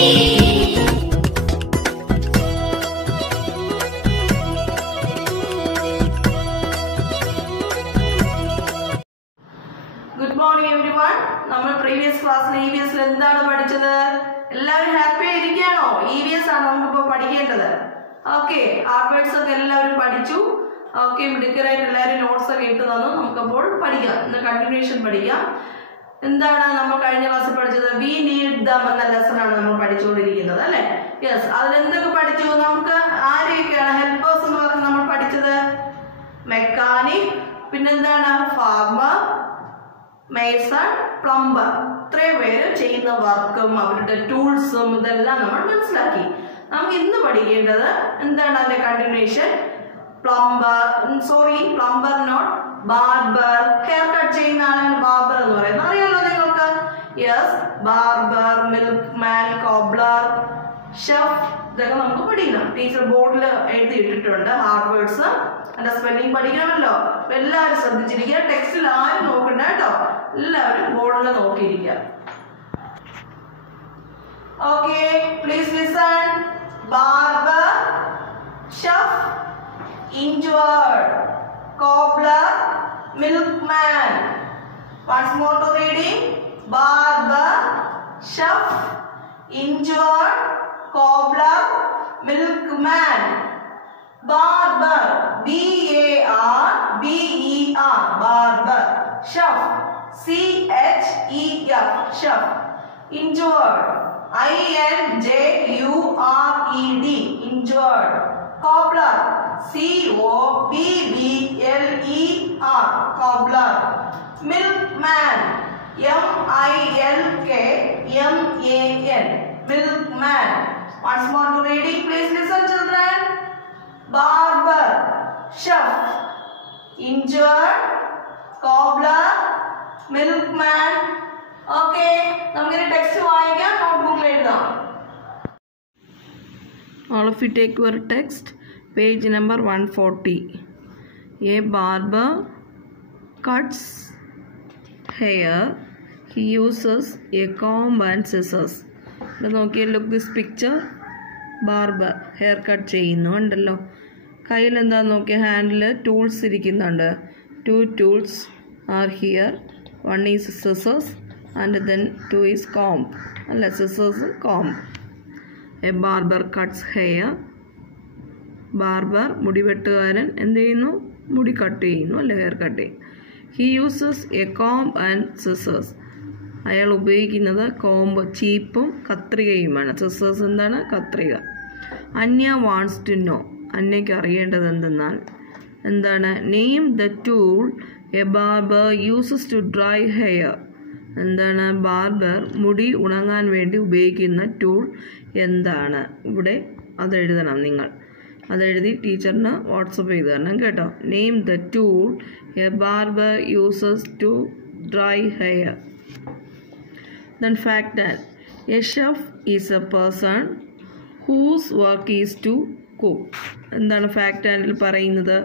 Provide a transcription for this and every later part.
Good morning everyone. നമ്മൾ previous classൽ EVS ൽ എന്താണ് പഠിച്ചത്? എല്ലാവരും ഹാപ്പി ആയിരിക്കാണോ? EVS ആണ് നമുക്ക് ഇപ്പോൾ പഠിക്കേണ്ടത്. ഓക്കേ, ആർവേഡ്സ് ഒക്കെ എല്ലാവരും പഠിച്ചു. ഓക്കേ, മിടുക്കരായിട്ട് എല്ലാവരും നോട്ട്സ് ഒക്കെ ഇട്ട് തന്നു. നമുക്ക് അപ്പോൾ പഠിക്കാം. ഇന്ന് കണ്ടിന്യൂഷൻ പഠിക്കാം. എന്താണ് നമ്മൾ കഴിഞ്ഞ ക്ലാസ്സിൽ പഠിച്ചത്? We need them എന്ന ലെസൺ ആണ് നമ്മൾ പഠിച്ചുകൊണ്ടിരിക്കുന്നത് അല്ലേ? യെസ്, അതിൽ എന്തൊക്കെ പഠിച്ചു? നമുക്ക് ആരെയൊക്കെയാണ് ഹെൽപ്പേഴ്സ് എന്ന് പറഞ്ഞ് നമ്മൾ പഠിച്ചത്? മെക്കാനിക്, പിന്നെന്താണ് ഫാർമർ, മേസൺ, പ്ലംബർ, ഇത്രയും പേര് ചെയ്യുന്ന വർക്കും അവരുടെ ടൂൾസും ഇതെല്ലാം നമ്മൾ മനസ്സിലാക്കി. നമുക്ക് ഇന്ന് പഠിക്കേണ്ടത് എന്താണ്? അതിന്റെ continuation. Plumber not barber. Hair cut ചെയ്യുന്ന ആളാണ് ബാർബർ എന്ന് പറയുന്നത്, അറിയാലോ നിങ്ങൾക്ക്? Yes, barber, milkman, cobbler, chef, ഇതൊക്കെ നമുക്ക് പഠിക്കണം. ടീച്ചർ ബോർഡിൽ എഴുതിയിട്ടിട്ടുണ്ട് ഹാർഡ് വേർഡ്സ്. അതിന്റെ സ്പെല്ലിംഗ് പഠിക്കണമല്ലോ. അപ്പൊ എല്ലാവരും ശ്രദ്ധിച്ചിരിക്കുക. ടെക്സ്റ്റിൽ ആരും നോക്കണ്ട കേട്ടോ, എല്ലാവരും ബോർഡിൽ നോക്കിയിരിക്കുക. Okay, please listen. Barber, chef, injured, cobbler, milkman. Once more to reading. Barber, chef, injured, cobbler, milkman. Barber, B-A-R-B-E-R, barber. Chef, C-H-E-F, chef. Injured, I-N-J-U-R-E-D, injured. Cobbler, C-O-B-B-L-E-R, cobbler. Milkman, M-I-L-K-M-A-N, milkman. Once more to reading, please listen children. Barber, chef, injured, cobbler, milkman. Okay, നമുക്ക് text വായിക്കാം, നോട്ട്ബുക്കിൽ എഴുതാം. All of you take your text, page number 140. A barber cuts hair. He uses a comb and scissors. Okay, look this picture. Barber hair cut ചെയ്യുന്നു ഉണ്ടല്ലോ. കയ്യിൽ എന്താ നോക്കിയ handle tools ഇരിക്കുന്നുണ്ട്. 2 tools are here. One is scissors and then 2 is comb. അല്ല, scissors comb. A barber cuts hair. Barber മുടിവെട്ടുകാരൻ എന്ത് ചെയ്യുന്നു? മുടി കട്ട് ചെയ്യുന്നു അല്ലെ, ഹെയർ കട്ട് ചെയ്യും. He uses a comb and scissors. അയാൾ ഉപയോഗിക്കുന്നത് കോംബ്, ചീപ്പും കത്രികയുമാണ്. സിസേഴ്സ് എന്താണ്? കത്രിക. അന്യ വാണ്ട്സ് ടു നോ. അന്യയ്ക്ക് അറിയേണ്ടത് എന്തെന്നാൽ എന്താണ്? Name the tool a barber uses to dry hair. എന്താണ്? ബാർബർ മുടി ഉണങ്ങാൻ വേണ്ടി ഉപയോഗിക്കുന്ന ടൂൾ എന്താണ്? ഇവിടെ അതെഴുതണം നിങ്ങൾ. അതെഴുതി ടീച്ചറിന് വാട്സപ്പ് ചെയ്ത് തരണം കേട്ടോ. Name the tool a barber uses to dry hair. Then fact and a chef is a person whose work is to cook. എന്താണ് ഫാക്ട് ആൻഡിൽ പറയുന്നത്?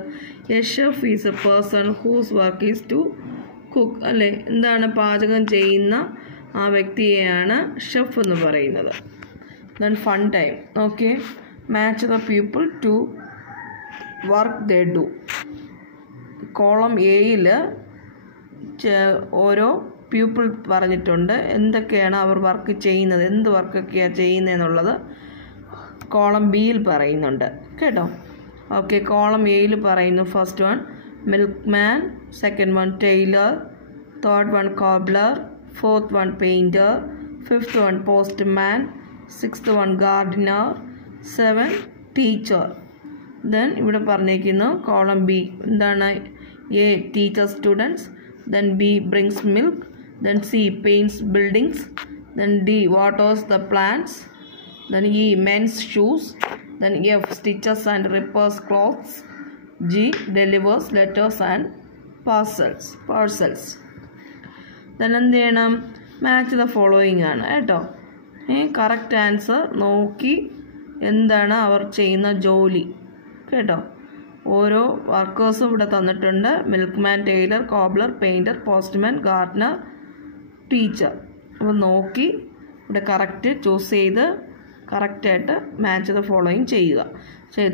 A chef is a person whose work is to cook അല്ലേ? എന്താണ്? പാചകം ചെയ്യുന്ന ആ വ്യക്തിയെയാണ് chef എന്ന് പറയുന്നത്. Then fun time. Okay, match the people to work they do. Column എയിൽ ഓരോ പീപ്പിൾ പറഞ്ഞിട്ടുണ്ട്, എന്തൊക്കെയാണ് അവർ വർക്ക് ചെയ്യുന്നത്, എന്ത് വർക്കൊക്കെയാണ് ചെയ്യുന്നതെന്നുള്ളത് കോളം ബിയിൽ പറയുന്നുണ്ട് കേട്ടോ. ഓക്കെ, കോളം എയിൽ പറയുന്നു first one milkman, second one tailor, third one cobbler, fourth one painter, fifth one postman, sixth one gardener, 7 teacher. Then ഇവിടെ പറഞ്ഞിരിക്കുന്നു കോളം ബി എന്താണ്? A teaches students, then B brings milk, then C paints buildings, then D waters the plants, then E mends shoes, then F stitches and repairs clothes, G delivers letters and parcels. Then എന്ത് ചെയ്യണം? Match the following ആണ് കേട്ടോ. Correct answer നോക്കി എന്താണ് അവർ ചെയ്യുന്ന ജോലി കേട്ടോ. ഓരോ വർക്കേഴ്സും ഇവിടെ തന്നിട്ടുണ്ട്. Milkman, tailor, cobbler, painter, postman, gardener, teacher. അപ്പോൾ നോക്കി ഇവിടെ കറക്റ്റ് ചൂസ് ചെയ്ത് കറക്റ്റായിട്ട് മാച്ച് ദ ഫോളോയിങ് ചെയ്യുക.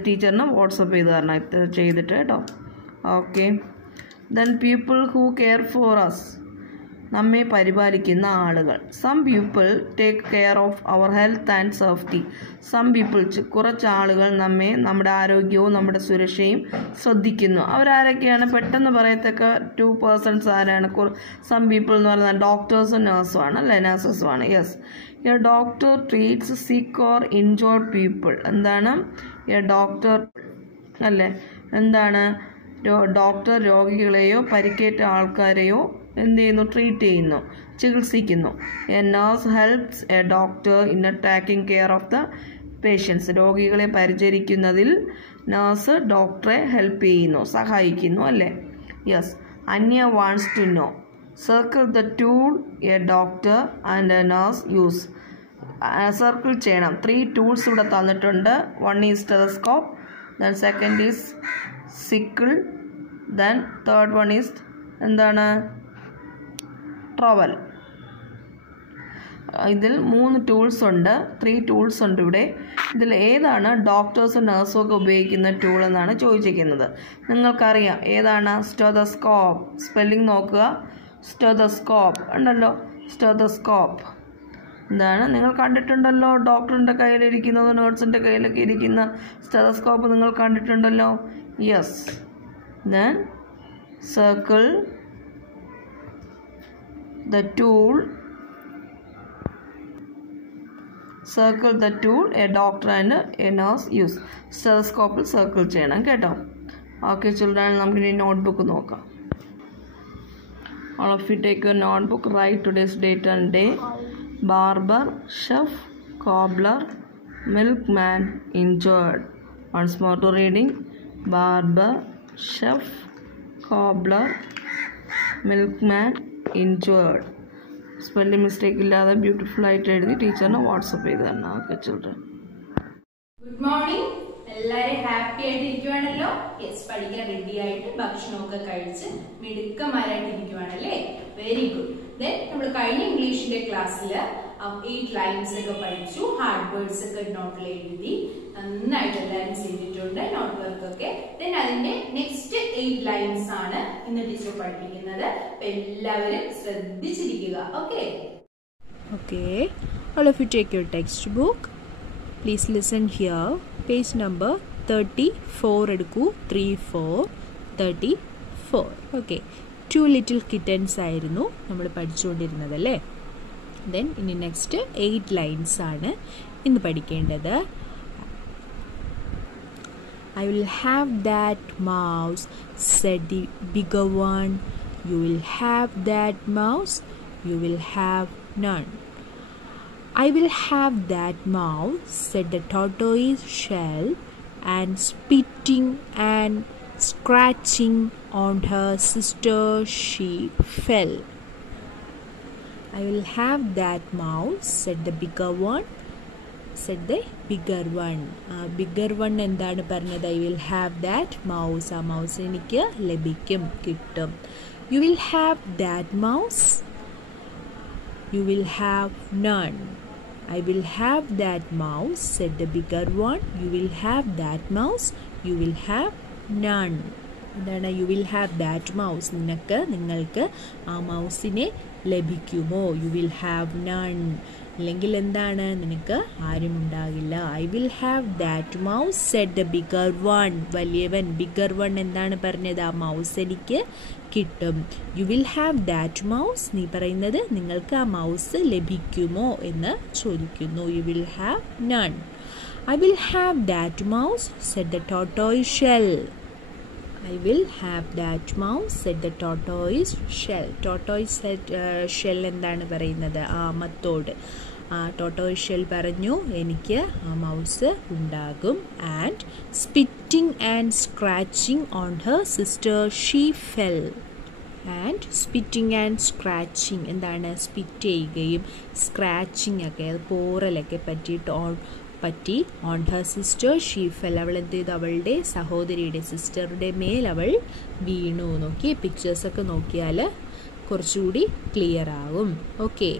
ടീച്ചറിന് വാട്സപ്പ് ചെയ്ത് തരണം ഇത് ചെയ്തിട്ട് കേട്ടോ. Okay. Then people who care for us, നമ്മെ പരിപാലിക്കുന്ന ആളുകൾ. Some people take care of our health and safety. Some people, കുറച്ച് ആളുകൾ നമ്മുടെ ആരോഗ്യവും നമ്മുടെ സുരക്ഷയും ശ്രദ്ധിക്കുന്നു. അവരാരൊക്കെയാണ്? പെട്ടെന്ന് പറയത്തക്ക 2 persons ആരാണ്? സം പീപ്പിൾ എന്ന് പറയുന്നത് ഡോക്ടേഴ്സും നഴ്സും ആണ് അല്ലേ? നഴ്സസും ആണ്. യെസ്. എ ഡോക്ടർ ട്രീറ്റ്സ് സിക്ക് ഓർ ഇൻജോർഡ് പീപ്പിൾ. എന്താണ് എ ഡോക്ടർ അല്ലേ? എന്താണ്? ഡോക്ടർ രോഗികളെയോ പരിക്കേറ്റ ആൾക്കാരെയോ എന്ത് ചെയ്യുന്നു? ട്രീറ്റ് ചെയ്യുന്നു, ചികിത്സിക്കുന്നു. A nurse helps a doctor in taking care of the patients. രോഗികളെ പരിചരിക്കുന്നതിൽ നഴ്സ് ഡോക്ടറെ ഹെൽപ്പ് ചെയ്യുന്നു, സഹായിക്കുന്നു അല്ലേ? Yes. Anya wants to know. Circle the tool a doctor and a nurse use. Circle ചെയ്യണം. 3 tools ഇവിടെ തന്നിട്ടുണ്ട്. 1 is stethoscope, then second is sickle, then third one is എന്താണ്? ട്രവൽ. ഇതിൽ 3 tools ഉണ്ട്, 3 tools ഉണ്ട് ഇവിടെ. ഇതിൽ ഏതാണ് ഡോക്ടേഴ്സും നഴ്സും ഒക്കെ ഉപയോഗിക്കുന്ന ടൂൾ എന്നാണ് ചോദിച്ചിരിക്കുന്നത്. നിങ്ങൾക്കറിയാം ഏതാണ്? സ്റ്റെതസ്കോപ്പ്. സ്പെല്ലിംഗ് നോക്കുക. സ്റ്റെതസ്കോപ്പ് ഉണ്ടല്ലോ, സ്റ്റെതസ്കോപ്പ്. എന്താണ്? നിങ്ങൾ കണ്ടിട്ടുണ്ടല്ലോ, ഡോക്ടറിൻ്റെ കയ്യിലിരിക്കുന്നത്, നേഴ്സിൻ്റെ കയ്യിലൊക്കെ ഇരിക്കുന്ന സ്റ്റെതസ്കോപ്പ് നിങ്ങൾ കണ്ടിട്ടുണ്ടല്ലോ. Yes. Then circle the tool a doctor and a nurse use. Stethoscope circle ചെയ്യണം കേട്ടോ. ഓക്കെ ചിൽഡ്രൻ, നമുക്ക് ഇനി നോട്ട്ബുക്ക് നോക്കാം. All of you take your notebook, write today's date and day. Barber, chef, cobbler, milkman, injured. Once more to reading. Barber, chef, cobbler, milkman, injured. Spelling mistake ഇല്ലാതെ beautiful ആയിട്ട് എഴുതി ടീച്ചറിന് WhatsApp ചെയ്ത് തന്നെ. Okay children. Good morning. എല്ലാവരും happy ആയിട്ട് ഇരിക്കുവാണല്ലോ? Yes. പഠിക്കാൻ റെഡി ആയിട്ട് ഭക്ഷണമൊക്കെ കഴിച്ച് മിടുക്കന്മാരായിട്ട് ഇരിക്കുവാണല്ലേ? Very good. ദെൻ നമ്മൾ കഴിഞ്ഞ ഇംഗ്ലീഷിന്റെ ക്ലാസ്സിൽ 8 lines ഒക്കെ പഠിച്ചു. ഹാർഡ് വേർഡ്സ് ഒക്കെ നോട്ടിൽ എഴുതി നന്നായിട്ട് എല്ലാവരും ചെയ്തിട്ടുണ്ട് നോട്ട് വർക്ക് ഒക്കെ. ദെൻ അതിന്റെ നെക്സ്റ്റ് 8 lines ആണ് ഇന്ന് ടീച്ചർ പഠിപ്പിക്കുന്നത്. അപ്പൊ എല്ലാവരും ശ്രദ്ധിച്ചിരിക്കുക. Okay. Okay. All of you take your textbook. Please listen here. Page number 34 എടുക്കൂ. 34 34. Okay. 2 little kittens ആയിരുന്നു നമ്മൾ പഠിച്ചുകൊണ്ടിരുന്നത് അല്ലേ? ദെൻ ഇനി നെക്സ്റ്റ് 8 lines ആണ് ഇന്ന് പഠിക്കേണ്ടത്. I will have that mouse, said the bigger one. You will have that mouse, you will have none. I will have that mouse, said the tortoise shell, and spitting and scratching on her sister she fell. I will have that mouse, said the bigger one. Said the bigger one. Bigger one എന്താണ് പറഞ്ഞത്? I will have that mouse. ആ mouse എനിക്ക് ലഭിക്കും, കിട്ടും. You will have that mouse. You will have none. I will have that mouse, said the bigger one. You will have that mouse. You will have none. എന്താണ്? You will have that mouse. നിങ്ങൾക്ക് ആ മൗസിനെ ലഭിക്കുമോ? You will have none. അല്ലെങ്കിൽ എന്താണ്? നിനക്ക് ആരും ഉണ്ടാകില്ല. I will have that mouse, said the bigger one. വലിയവൻ, bigger one എന്താണ് പറഞ്ഞത്? ആ മൗസ് എനിക്ക് കിട്ടും. You will have that mouse. നീ പറയുന്നത് നിങ്ങൾക്ക് ആ മൗസ് ലഭിക്കുമോ എന്ന് ചോദിക്കുന്നു. You will have none. I will have that mouse, said the tortoise shell. I will have that mouse, said the tortoise shell. Tortoise shell എന്താണ് പറയുന്നത്? ആമത്തോട്. tortoise shell പറഞ്ഞു എനിക്ക് ആ മൗസ് ഉണ്ടാകും. And spitting and scratching on her sister she fell. And spitting and scratching എന്താണ്? Spit ചെയ്യുകയും scratching ഒക്കെ പോറലൊക്കെ പറ്റി on her sister she fell. അവൾ എന്ത് ചെയ്തു? അവളുടെ സഹോദരിയുടെ സിസ്റ്ററുടെ മേൽ അവൾ വീണു. നോക്കി പിക്ചേഴ്സൊക്കെ നോക്കിയാൽ കുറച്ചുകൂടി ക്ലിയർ ആകും. Okay.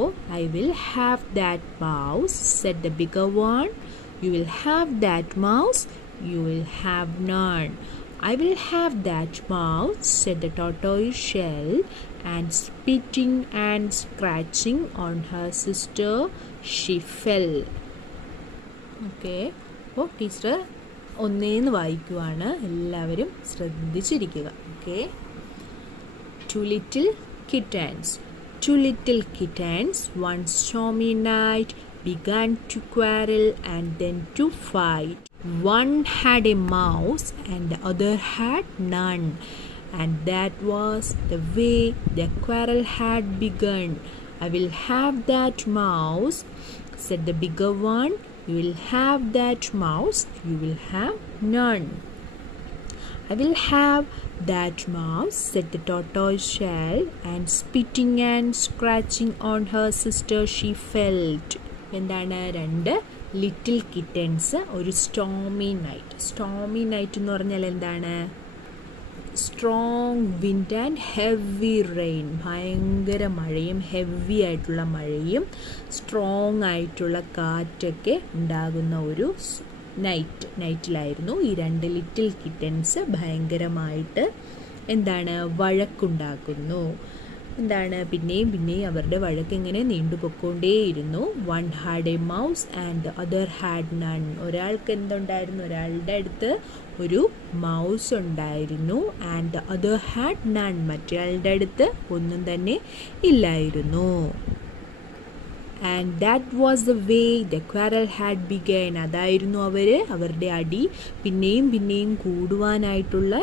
Oh, I will have that mouse, said the bigger one. You will have that mouse, you will have none. I will have that mouse, said the tortoise shell, and spitting and scratching on her sister, she fell. Okay. അപ്പോൾ teacher ഒന്നേന്ന് വായിക്കുവാണ്, എല്ലാവരും ശ്രദ്ധിച്ചിരിക്കുക. Okay. Two little kittens. Two little kittens one stormy night began to quarrel and then to fight. One had a mouse and the other had none, and that was the way the quarrel had begun. I will have that mouse, said the bigger one. You will have that mouse, you will have none. I will have that mouse, said the tortoise shell, and spitting and scratching on her sister she felt. എന്താണ്? രണ്ട് little kittens ഒരു stormy night എന്ന് പറഞ്ഞാൽ എന്താണ്? Strong wind and heavy rain, ഭയങ്കര മഴയും heavy ആയിട്ടുള്ള മഴയും സ്ട്രോങ് ആയിട്ടുള്ള കാറ്റൊക്കെ ഉണ്ടാകുന്ന ഒരു നൈറ്റിലായിരുന്നു ഈ രണ്ട് ലിറ്റിൽ കിറ്റൻസ് ഭയങ്കരമായിട്ട് എന്താണ് വഴക്കുണ്ടാക്കുന്നു. എന്താണ്? പിന്നെയും അവരുടെ വഴക്ക് ഇങ്ങനെ നീണ്ടുപൊക്കൊണ്ടേയിരുന്നു. One had a mouse and the other had none. ഒരാൾക്ക് എന്തുണ്ടായിരുന്നു? ഒരാളുടെ അടുത്ത് ഒരു മൗസ് ഉണ്ടായിരുന്നു. And the other had none, മറ്റേയാളുടെ അടുത്ത് ഒന്നും തന്നെ ഇല്ലായിരുന്നു. And that was the way the quarrel had began. അതായിരുന്നു അവരുടെ അടി പിന്നെയും കൂടുവാനായിട്ടുള്ള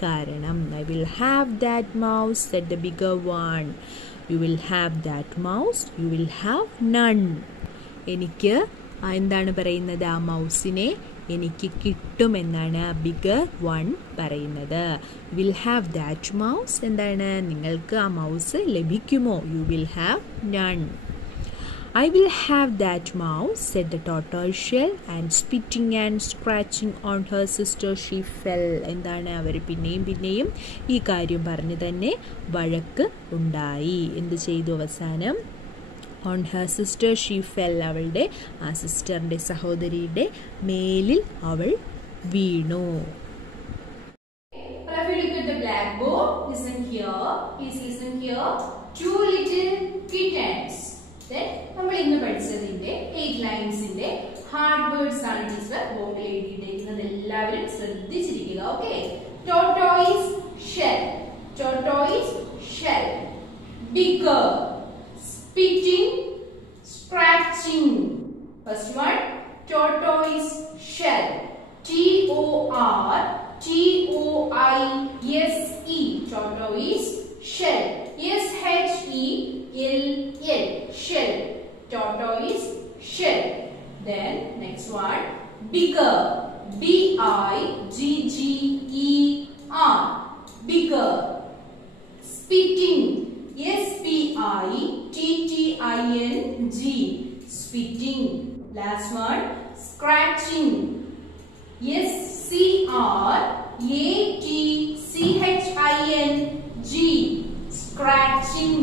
കാരണം. I will have that mouse, said the bigger one. You will have that mouse, you will have none. എനിക്ക് എന്താണ് പറയുന്നത്? ആ മൗസിനെ എനിക്ക് കിട്ടുമെന്നാണ് ആ ബിഗർ വൺ പറയുന്നത്. You will have that mouse, എന്താണ്? നിങ്ങൾക്ക് ആ മൗസ് ലഭിക്കുമോ? You will have none. I will have that mouse, said the tortoise shell, and spitting and scratching on her sister she fell. എന്താണ്? അവർ പിന്നെയും ഈ കാര്യം പറഞ്ഞ് തന്നെ വഴക്ക് ഉണ്ടായി. എന്ത് ചെയ്തു? അവസാനം on her sister she fell, അവളുടെ ആ സിസ്റ്ററിൻ്റെ സഹോദരിയുടെ മേലിൽ അവൾ വീണു. If you look at the blackboard, listen here. Please listen here. Two little kittens. നമ്മൾ ഇന്ന് പഠിച്ചതിന്റെ 8 ലൈൻസിന്റെ ഹാർഡ് വേർഡ്സ് ആണ് ടീച്ചർ ബോർഡിൽ എഴുതിയിരിക്കുന്നത്. എല്ലാവരും ശ്രദ്ധിച്ചിരിക്കുക. Okay. Tortoise shell, bigger, spitting, scratching. First one tortoise shell, TORTOISE, tortoise shell, SHELL, shell, tortoise shell. Then next one, bigger, BIGGER, bigger. Spitting, SPITTING, spitting. Last one, scratching, SCRATCHING, scratching.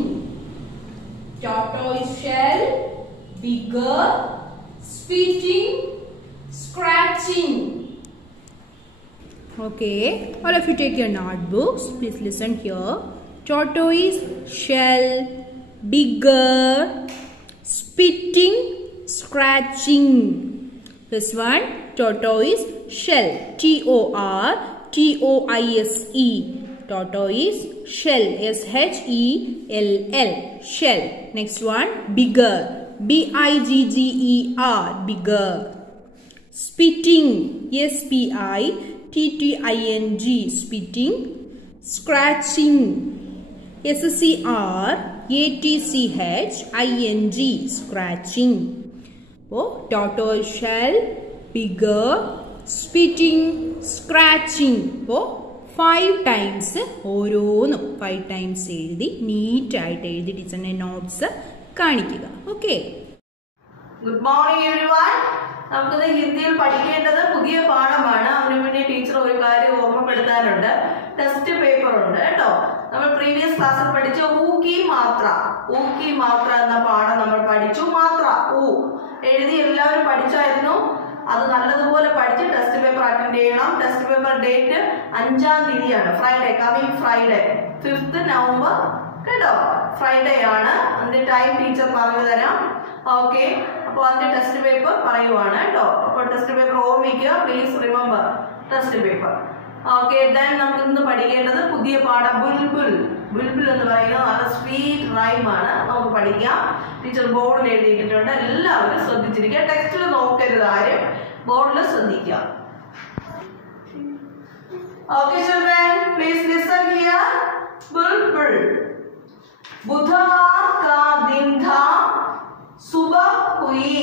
Tortoise shell, bigger, spitting, scratching. Okay, all of you take your notebooks. Please listen here. Tortoise shell, bigger, spitting, scratching. This one, tortoise shell, TORTOISE, tortoise shell, SHELL, shell. Next one, bigger, BIGGER, bigger. Spitting, SPITTING, spitting. Scratching, SCRATCHING, scratching. Oh, tortoise shell, bigger, spitting, scratching. Oh, 5 times ഓരോന്നും 5 times എഴുതി നീറ്റായിട്ട് എഴുതി ടീച്ചറിന്റെ notes കാണിക്കുക. Okay. Good morning everyone. നമുക്കിത് ഹിന്ദിയിൽ പഠിക്കേണ്ടത് പുതിയ പാഠമാണ്. അതിനുവേണ്ടി ടീച്ചർ ഒരു കാര്യം ഓർമ്മപ്പെടുത്താനുണ്ട്. ടെസ്റ്റ് പേപ്പർ ഉണ്ട് കേട്ടോ. നമ്മൾ പ്രീവിയസ് ക്ലാസ്സിൽ പഠിച്ച ഊ കി മാത്ര, ഊക്കി മാത്ര എന്ന പാഠം നമ്മൾ പഠിച്ചു. മാത്ര ഊ എഴുതി എല്ലാവരും പഠിച്ചായിരുന്നു. അത് നല്ലതുപോലെ പഠിച്ച് ടെസ്റ്റ് പേപ്പർ അറ്റൻഡ് ചെയ്യണം. ടെസ്റ്റ് പേപ്പർ ഡേറ്റ് 5-ാം തീയതിയാണ്, Friday, coming Friday 5th November കേട്ടോ, ഫ്രൈഡേ ആണ്. അതിന്റെ ടൈം ടീച്ചർ പറഞ്ഞു തരാം. ഓക്കെ, അപ്പോൾ അതിന്റെ ടെസ്റ്റ് പേപ്പർ പറയുവാണ് കേട്ടോ. അപ്പോൾ ടെസ്റ്റ് പേപ്പർ ഓർമ്മിക്കുക, please remember test paper. Okay, then നമുക്ക് ഇന്ന് പഠിക്കേണ്ടത് പുതിയ പാഠം ബുൽബുൽ. ബുൽബുൽ എന്ന് പറയുന്നത് നല്ല സ്വീറ്റ് റൈം ആണ്, നമുക്ക് പഠിക്കാം. ടീച്ചർ ബോർഡിൽ എഴുതിയിട്ടുണ്ട്, എല്ലാവരും ശ്രദ്ധിച്ചിരിക്കുക. ടെക്സ്റ്റിൽ നോക്കരുത് ആരും, ബോർഡിൽ ശ്രദ്ധിക്കുക. Okay children, please listen here. बुलबुल बुधवार का दिन था, सुबह हुई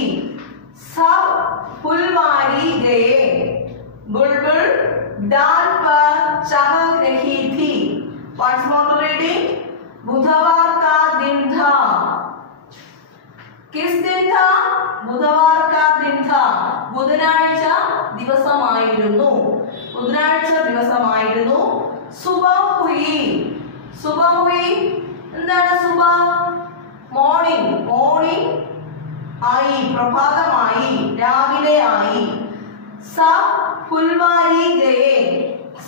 सब फुलवारी गए, बुलबुल डाल पर चढ़ रही थी. Once more reading. बुधवार का दिन था. किस दिन था? बुधवार का दिन था. ബുധനാഴ്ച ദിവസമായിരുന്നു. ബുധനാഴ്ച ദിവസമായിരുന്നു. സുബഹ് ഹുയി. സുബഹ് ഹുയി എന്താണ്? സുബഹ് മോർണിംഗ്. മോർണിംഗ് ആയി, പ്രഭാതമായി, രാവിലെ ആയി. സബ് ഫുൽവാരി ഗയേ.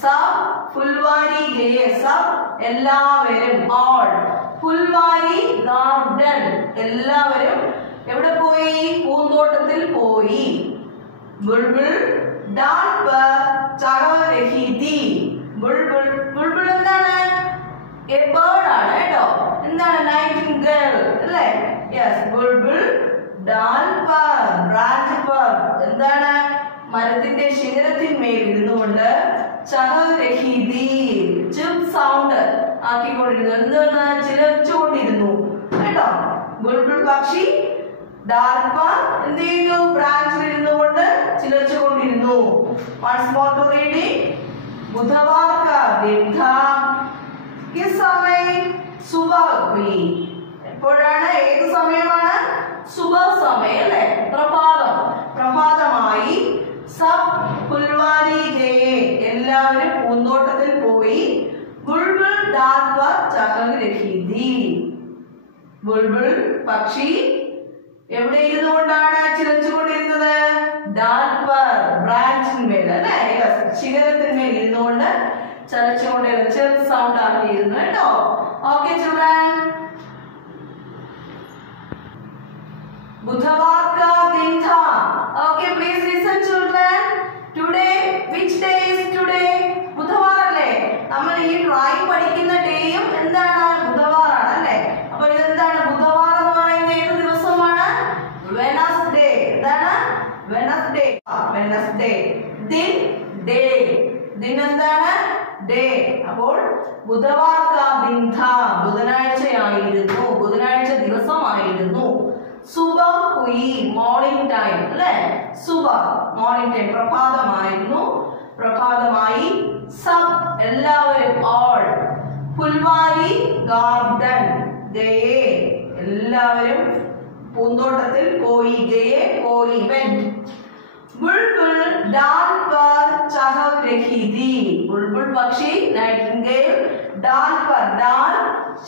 സബ് ഫുൽവാരി ഗയേ. സബ് എല്ലാവരും, ഓൾ. ഫുൽവാരി ഗാർഡൻ, എല്ലാവരും എവിടെ പോയി? പൂന്തോട്ടത്തിൽ പോയി. ബുൾബുൾ ഡാൽ पर चढ़ रही थी. ബുൾബുൾ. ബുൾബുൾ എന്താണ്? എ ബേർഡ് ആണ് കേട്ടോ. എന്താണ്? നൈറ്റിംഗേൽ അല്ലേ? യെസ്. ബുൾബുൾ ഡാൽ पर ബ്രാഞ്ച് पर എന്താണ്? മരത്തിന്റെ ശിഖരത്തിന്മേൽ ഇരുന്നുകൊണ്ട് ചഹ രഹി ഥി, ചുപ് സൗണ്ട് ആക്കിക്കൊണ്ടിരുന്നു. എന്താണ്? ചിലച്ചുകൊണ്ടിരുന്നു കേട്ടോ. ബുൾബുൾ പക്ഷി ഡാൽ पर എന്ത് ചെയ്തു? ബ്രാഞ്ചിൽ ഇരുന്നുകൊണ്ട് ചിലച്ചുകൊണ്ടിരുന്നു. Once more to reading. बुधवार का दिन था. किस समय? सुबह हुई. എപ്പോഴാണ്? ഏത് സമയമാണ്? സുബഹ് സമയം അല്ലേ? പ്രഭാതം. പ്രഭാതമായി. സബ് ഫുൽവാരി ഗയേ, എല്ലാവരും പൂന്തോട്ടത്തിൽ പോയി. ബുൾബുൾ ഡാൽ पर चढ़ रही थी. ബുൾബുൾ പക്ഷി എവിടെ ഇരുന്നുകൊണ്ടാണ് ചിലച്ചുകൊണ്ടിരുന്നത്? ഡാൽ पर ബ്രാഞ്ചിന്മേൽ അല്ലേ? ശിഖരത്തിന്മേൽ ഇരുന്നുകൊണ്ട് ചലച്ചുകൊണ്ടിരുന്നു. ചെറു സൗണ്ട് ആക്കിയിരുന്നു കേട്ടോ. Okay children. बुधवार का दिन था. Okay, please listen children. Today, which day is today? ബുധവാർ അല്ലേ? നമ്മൾ ഈ റൈം പഠിക്കുന്ന ഡേയും എന്താണ്? ബുധവാർ ആണ് അല്ലേ? അപ്പോൾ ഇതെന്താണ്? ബുധവാർ എന്ന് പറയുന്നത് ഏത് ദിവസമാണ്? വെനസ്ഡേ. എന്താണ്? വെനസ്ഡേ. വെനസ്ഡേ. ദിൻ, ഡേ. ദിൻ എന്താണ്? ഡേ. അപ്പോൾ ബുധവാർ കാ ദിൻ ഥാ, ബുധനാഴ്ചയായിരുന്നു, ബുധനാഴ്ച ദിവസമായിരുന്നു. സുബഹ് ഹുയി, മോർണിംഗ് ടൈം അല്ലേ? സുബഹ് മോർണിംഗ് ടൈം, പ്രഭാതമായിരുന്നു, പ്രഭാതമായി. സബ് എല്ലാവരും, ഓൾ. ഫുൽവാരി ഗാർഡൻ ഗയേ, എല്ലാവരും പൂന്തോട്ടത്തിൽ പോയി. ഗയേ പോയി, വെന്റ്. बुलबुल डाल पर चढ़ रही थी. बुलबुल പക്ഷി, നൈറ്റിംഗേൽ, ഡാൽ पर, ഡാൽ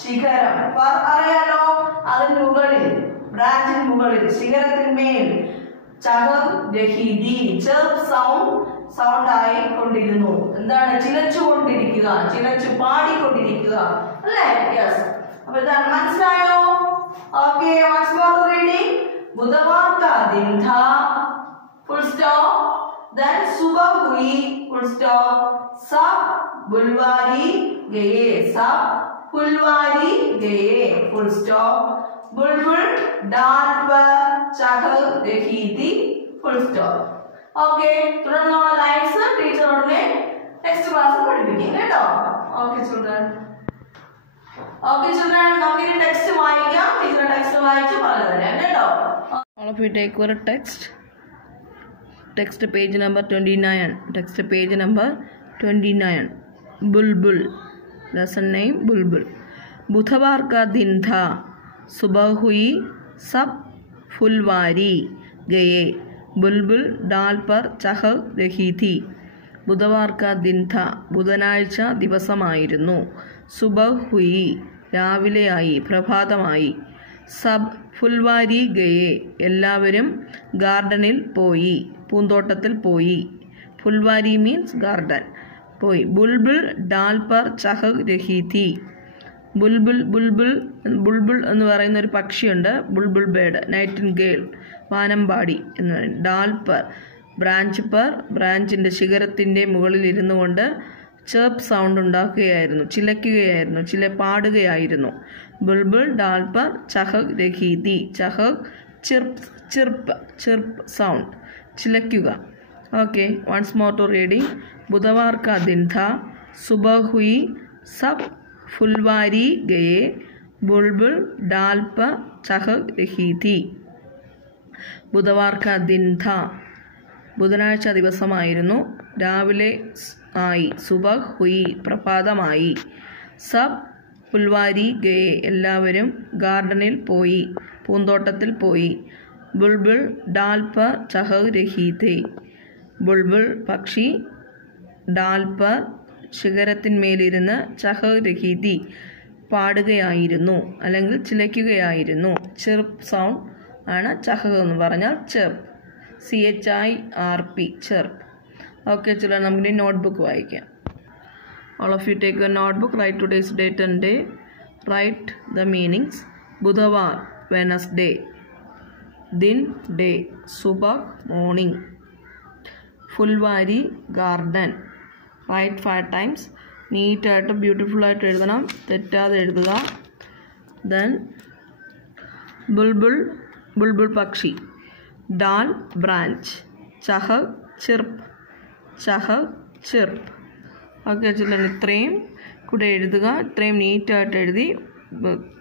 ശിഖരം, पर അറിയാലോ അതിന് മുകളിൽ, ബ്രാഞ്ചിന് മുകളിൽ, ശിഖരത്തിന്മേൽ. ചഹ രഹി ഥി, ചെറു സൗണ്ട് ആയിക്കൊണ്ടിരുന്നു. എന്താണ്? ചിലച്ചുകൊണ്ടിരിക്കുക, ചിലച്ചു പാടിക്കൊണ്ടിരിക്കുക അല്ലേ? യെസ്. അപ്പൊ ഇതാണ്, മനസ്സിലായോ? Okay, once more reading. बुधवार का दिन था, full stop. Then सुबह हुई, full stop. सब बुलवारी गए, सब फुलवारी गए, full stop. बुलबुल डाल पर चढ़ रही थी, full stop. ओके, തുടർന്നുള്ള ലൈൻസ് ടീച്ചറോട് നെക്സ്റ്റ് ക്ലാസ് പഠിപ്പിക്കും കേട്ടോ. Okay children. ഓക്കെ ചിൽഡ്രൻ, നമുക്ക് ഇനി ടെക്സ്റ്റ് വായിക്കാം. ടീച്ചർ ടെക്സ്റ്റ് വായിച്ച് പറഞ്ഞു തരാം കേട്ടോ. All of you take your text. Text page number 29. Text page number 29. Bulbul. Lesson name बुलबुल. बुधवार का दिन था, सुबह हुई, सब फुलवारी गए, बुलबुल डाल पर चढ़ रही थी. ബുധവാർ കാ ദിൻ ഥ, ബുധനാഴ്ച ദിവസമായിരുന്നു. സുബഹ് ഹുയി, രാവിലെയായി, പ്രഭാതമായി. സബ് ഫുൽവാരി ഗയേ, എല്ലാവരും ഗാർഡനിൽ പോയി, പൂന്തോട്ടത്തിൽ പോയി. ഫുൽവാരി മീൻസ് ഗാർഡൻ, പോയി. ബുൾബുൾ ഡാൽ പർ ചഹക് രഹി ഥി. ബുൾബുൾ ബുൾബുൾ ബുൾബുൾ എന്ന് പറയുന്ന ഒരു പക്ഷിയുണ്ട്, ബുൾബുൾ ബേഡ്, നൈറ്റിൻഗേൽ, വാനമ്പാടി എന്ന് പറയും. ഡാൽ പർ ബ്രാഞ്ച് പർ, ബ്രാഞ്ചിൻ്റെ ശിഖരത്തിൻ്റെ മുകളിൽ ഇരുന്നു കൊണ്ട് ചേർപ്പ് സൗണ്ട് ഉണ്ടാക്കുകയായിരുന്നു, ചിലയ്ക്കുകയായിരുന്നു, പാടുകയായിരുന്നു. ബുൾബുൾ ഡാൽ പർ ചഹക് രഹി ഥി. ചഹക് ചിർപ്പ് സൗണ്ട്, ചിലയ്ക്കുക. Okay, once more to reading. ബുധവാർ കാ ദിൻ ഥാ, സുബഹ് ഹുയി, സബ് ഫുൽവാരി ഗയേ, ബുൾബുൾ ഡാൽ പർ ചഹക് രഹി ഥി. ബുധവാർ കാ ദിൻ ഥാ, ബുധനാഴ്ച ദിവസമായിരുന്നു. രാവിലെ ആയി, സുബഹ് ഹുയി, പ്രഭാതമായി. സബ് ഫുൽവാരി ഗയേ, എല്ലാവരും ഗാർഡനിൽ പോയി, പൂന്തോട്ടത്തിൽ പോയി. ബുൾബുൾ ഡാൽ പർ ചഹക് രഹി ഥേ, ബുൾബുൾ പക്ഷി, ഡാൽ പർ ശിഖരത്തിന്മേലിരുന്ന്, ചഹക് രഹി ഥി പാടുകയായിരുന്നു അല്ലെങ്കിൽ ചിലയ്ക്കുകയായിരുന്നു. ചെറുപ്പ് സൗണ്ട് ആണ് ചഹക് എന്ന് പറഞ്ഞാൽ ചെറുപ്പ്, CHIRP, ചെറുപ്പ്. ഓക്കെ ചുള്ളൻ, നമുക്ക് നോട്ട്ബുക്ക് വായിക്കാം. All of you take your notebook, write today's date and day, write the meanings. Budhavar, Wednesday. Din, day. Subah, morning. Fulvari, garden. Write 5 times. Neat ആയിട്ട് ബ്യൂട്ടിഫുൾ ആയിട്ട് എഴുതണം, തെറ്റാതെ എഴുതുക. Then ബുൾബുൾ, ബുൾബുൾ പക്ഷി. ഡാൽ ബ്രാഞ്ച്. ചഹക് ചിർപ്പ്, ചഹക് ചിർപ്പ്. ഓക്കെ ചില്ലൻ, ഇത്രയും കൂടെ എഴുതുക. ഇത്രയും നീറ്റായിട്ട് എഴുതി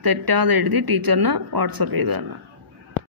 തെറ്റാതെ എഴുതി ടീച്ചറിന് വാട്സപ്പ് ചെയ്ത് തരണം.